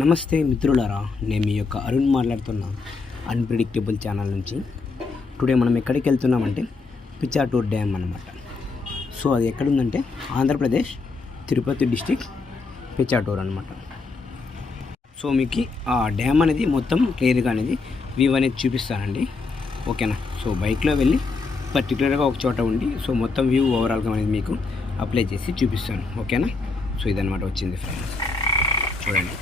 నమస్తే మిత్రులారా, నేను మీ యొక్క అరుణ్ మాట్లాడుతున్నా అన్ప్రెడిక్టబుల్ ఛానల్ నుంచి. టుడే మనం ఎక్కడికి వెళ్తున్నామంటే పిచ్చాటూర్ డ్యామ్ అన్నమాట. సో అది ఎక్కడుందంటే ఆంధ్రప్రదేశ్ తిరుపతి డిస్టిక్ పిచ్చాటూర్ అనమాట. సో మీకు ఆ డ్యామ్ అనేది మొత్తం క్లియర్గా అనేది వ్యూ అనేది చూపిస్తానండి, ఓకేనా. సో బైక్లో వెళ్ళి పర్టికులర్గా ఒక చోట ఉండి సో మొత్తం వ్యూ ఓవరాల్గా అనేది మీకు అప్లై చేసి చూపిస్తాను, ఓకేనా. సో ఇదన్నమాట వచ్చింది ఫ్రెండ్స్, చూడండి.